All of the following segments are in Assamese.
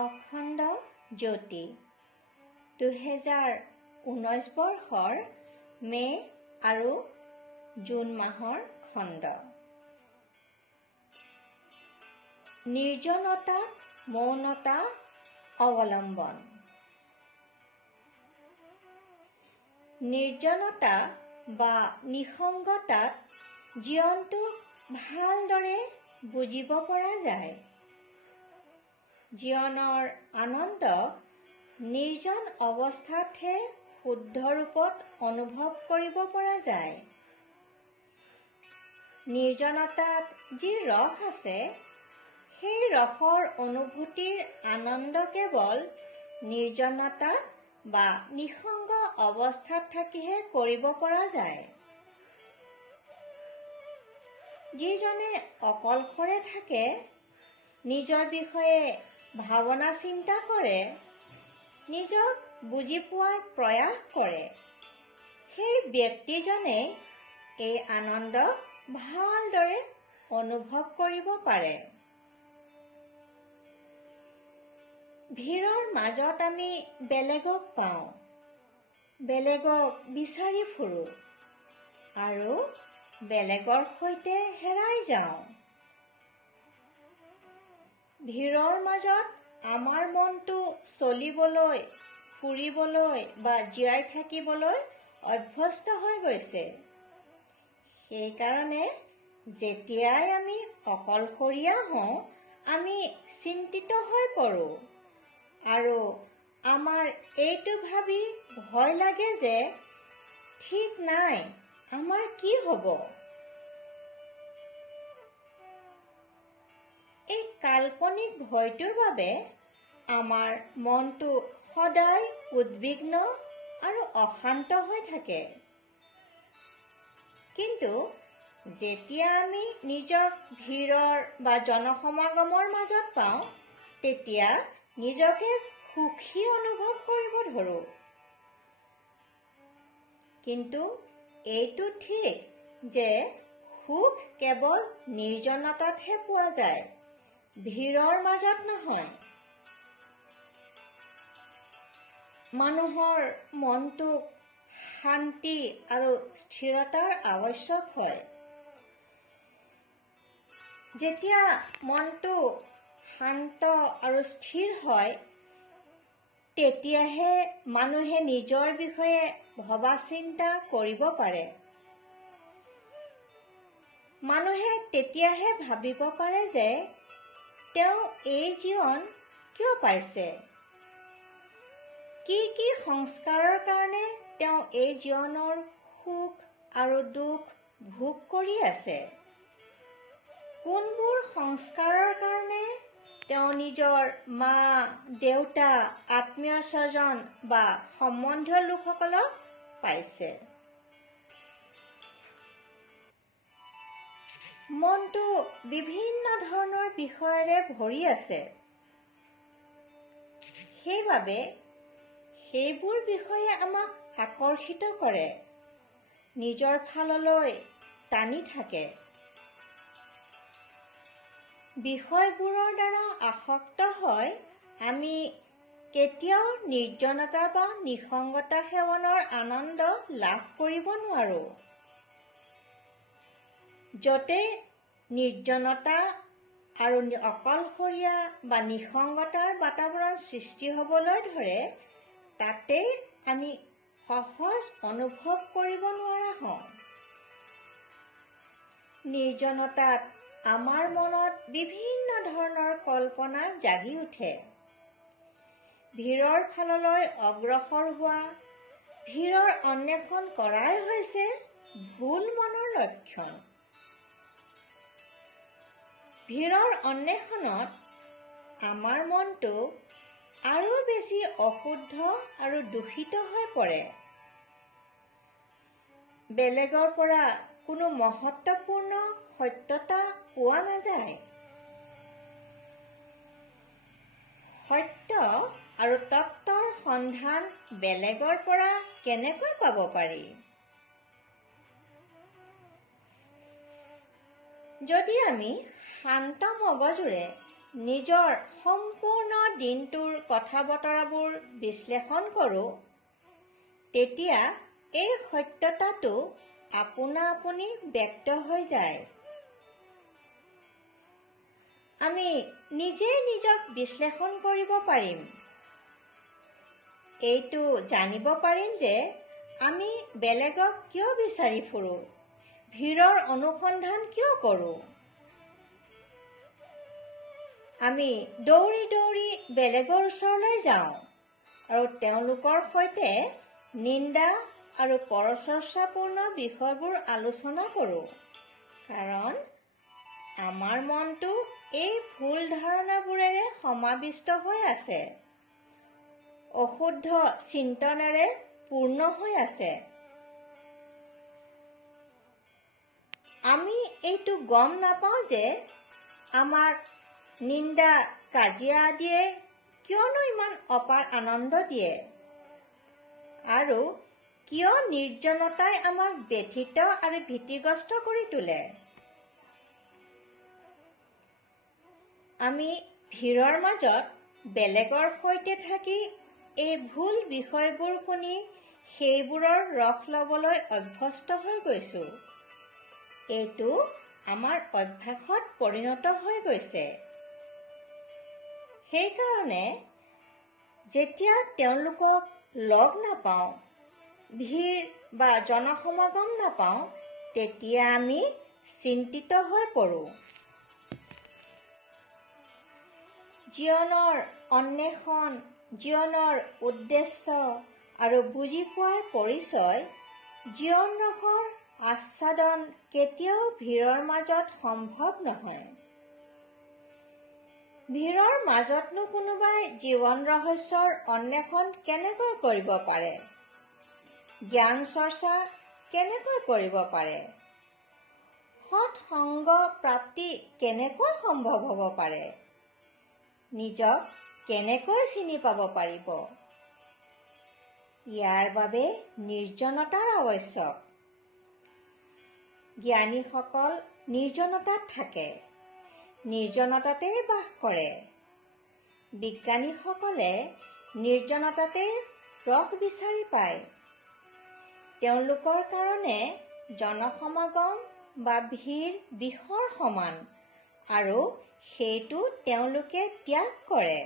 অখণ্ড জ্যোতি 2019 বৰ্ষৰ মে আৰু জুন মাহৰ খণ্ড। নিৰ্জনতা মৌনতা অৱলম্বন। নিৰ্জনতা বা নিসংগতাত জীৱনটো ভালদৰে বুজিব পৰা যায়। জীৱনৰ আনন্দ নিৰ্জন অৱস্থাতহে শুদ্ধ ৰূপত অনুভৱ কৰিব পৰা যায়। নিৰ্জনতাত যি ৰস আছে, সেই ৰসৰ অনুভূতিৰ আনন্দ কেৱল নিৰ্জনতা বা নিসংগ অৱস্থাত থাকিহে কৰিব পৰা যায়। যিজনে অকলশৰে থাকে, নিজৰ বিষয়ে ভাৱনা চিন্তা কৰে, নিজক বুজি পোৱাৰ প্ৰয়াস কৰে, সেই ব্যক্তিজনে এই আনন্দ ভালদৰে অনুভৱ কৰিব পাৰে। ভিৰৰ মাজত আমি বেলেগক পাওঁ, বেলেগক বিচাৰি ফুৰোঁ আৰু বেলেগৰ সৈতে হেৰাই যাওঁ। ভিৰৰ মাজত আমাৰ মনটো চলিবলৈ, ফুৰিবলৈ বা জীয়াই থাকিবলৈ অভ্যস্ত হৈ গৈছে। সেইকাৰণে যেতিয়াই আমি অকলশৰীয়া হওঁ, আমি চিন্তিত হৈ পৰোঁ আৰু আমাৰ এইটো ভাবি ভয় লাগে যে ঠিক নাই, আমাৰ কি হ'ব। এই কাল্পনিক ভয়টোৰ বাবে আমাৰ মনটো সদায় উদ্বিগ্ন আৰু অশান্ত হৈ থাকে। কিন্তু যেতিয়া আমি নিজক ভিৰৰ বা জনসমাগমৰ মাজত পাওঁ, তেতিয়া নিজকে সুখী অনুভৱ কৰিব ধৰোঁ। কিন্তু এইটো ঠিক যে সুখ কেৱল নিৰ্জনতাতহে পোৱা যায়, ভিৰৰ মাজত নহয়। মানুহৰ মনটোক শান্তি আৰু স্থিৰতাৰ আৱশ্যক হয়। যেতিয়া মনটো শান্ত আৰু স্থিৰ হয়, তেতিয়াহে মানুহে নিজৰ বিষয়ে ভবা চিন্তা কৰিব পাৰে। মানুহে তেতিয়াহে ভাবিব পাৰে যে তেওঁ এই জীৱন কিয় পাইছে, কি কি সংস্কাৰৰ কাৰণে তেওঁ এই জীৱনৰ সুখ আৰু দুখ ভোগ কৰি আছে, কোনবোৰ সংস্কাৰৰ কাৰণে তেওঁ নিজৰ মা, দেউতা, আত্মীয় স্বজন বা সম্বন্ধীয় লোকসকলক পাইছে। মনটো বিভিন্ন ধৰণৰ বিষয়েৰে ভৰি আছে। সেইবাবে সেইবোৰ বিষয়ে আমাক আকৰ্ষিত কৰে, নিজৰ ফাললৈ টানি থাকে। বিষয়বোৰৰ দ্বাৰা আসক্ত হৈ আমি কেতিয়াও নিৰ্জনতা বা নিসংগতা সেৱনৰ আনন্দ লাভ কৰিব নোৱাৰোঁ। য'তে নিৰ্জনতা আৰু অকলশৰীয়া বা নিসংগতাৰ বাতাৱৰণ সৃষ্টি হ'বলৈ ধৰে, তাতেই আমি সহজ অনুভৱ কৰিব নোৱাৰা হওঁ। নিৰ্জনতাত আমাৰ মনত বিভিন্ন ধৰণৰ কল্পনা জাগি উঠে। ভিৰৰ ফাললৈ অগ্ৰসৰ হোৱা, ভিৰৰ অন্বেষণ কৰাই হৈছে ভুল মনৰ লক্ষণ। ভিৰৰ অন্বেষণত আমাৰ মনটো আৰু বেছি অশুদ্ধ আৰু দূষিত হৈ পৰে। বেলেগৰ পৰা কোনো মহত্বপূৰ্ণ সত্যতা পোৱা নাযায়। সত্য আৰু তত্ত্বৰ সন্ধান বেলেগৰ পৰা কেনেকৈ পাব পাৰি? যদি আমি শান্ত মগজুৰে নিজৰ সম্পূৰ্ণ দিনটোৰ কথা-বতৰাবোৰ বিশ্লেষণ কৰোঁ, তেতিয়া এই সত্যতাটো আপোনা আপুনি ব্যক্ত হৈ যায়। আমি নিজেই নিজক বিশ্লেষণ কৰিব পাৰিম। এইটো জানিব পাৰিম যে আমি বেলেগক কিয় বিচাৰি ফুৰোঁ, ভিৰৰ অনুসন্ধান কিয় কৰোঁ। আমি দৌৰি দৌৰি বেলেগৰ ওচৰলৈ যাওঁ আৰু তেওঁলোকৰ সৈতে নিন্দা আৰু পৰচৰ্চাপূৰ্ণ বিষয়বোৰ আলোচনা কৰোঁ, কাৰণ আমাৰ মনটো এই ভুল ধাৰণাবোৰেৰে সমাবিষ্ট হৈ আছে, অশুদ্ধ চিন্তনেৰে পূৰ্ণ হৈ আছে। আমি এইটো গম নাপাওঁ যে আমাক নিন্দা কাজিয়া আদিয়ে কিয়নো ইমান অপাৰ আনন্দ দিয়ে আৰু কিয় নিৰ্জনতাই আমাক ব্যথিত আৰু ভীতিগ্ৰস্ত কৰি তোলে। আমি ভিৰৰ মাজত বেলেগৰ সৈতে থাকি এই ভুল বিষয়বোৰ শুনি সেইবোৰৰ ৰস ল'বলৈ অভ্যস্ত হৈ গৈছোঁ। এইটো আমাৰ অভ্যাসত পৰিণত হৈ গৈছে। সেইকাৰণে যেতিয়া তেওঁলোকক লগ নাপাওঁ, ভিৰ বা জনসমাগম নাপাওঁ, তেতিয়া আমি চিন্তিত হৈ পৰোঁ। জীৱনৰ অন্বেষণ, জীৱনৰ উদ্দেশ্য আৰু বুজি পোৱাৰ পৰিচয়, জীৱন ৰসৰ আস্বাদন কেতিয়াও ভিৰৰ মাজত সম্ভৱ নহয়। ভিৰৰ মাজতনো কোনোবাই জীৱন ৰহস্যৰ অন্বেষণ কেনেকৈ কৰিব পাৰে? জ্ঞান চৰ্চা কেনেকৈ কৰিব পাৰে? সৎ সংগ প্ৰাপ্তি কেনেকৈ সম্ভৱ হ'ব পাৰে? নিজক কেনেকৈ চিনি পাব পাৰিব? ইয়াৰ বাবে নিৰ্জনতাৰ আৱশ্যক। জ্ঞানীসকল নিৰ্জনতাত থাকে, নিৰ্জনতাতেই বাস কৰে। বিজ্ঞানীসকলে নিৰ্জনতাতে ৰস বিচাৰি পায়। তেওঁলোকৰ কাৰণে জনসমাগম বা ভিৰ বিষৰ সমান আৰু সেইটো তেওঁলোকে ত্যাগ কৰে।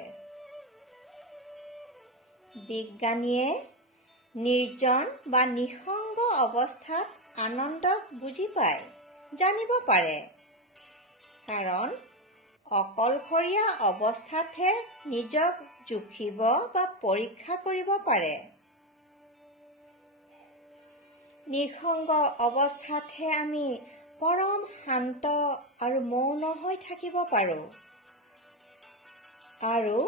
বিজ্ঞানীয়ে নিৰ্জন বা নিঃসংগ অৱস্থাত আনন্দক বুজি পায়, জানিব পাৰে, কাৰণ অকলশৰীয়া অৱস্থাতহে নিজক জুখিব বা পৰীক্ষা কৰিব পাৰে। নিঃসংগ অৱস্থাতহে আমি পৰম শান্ত আৰু মৌন হৈ থাকিব পাৰোঁ আৰু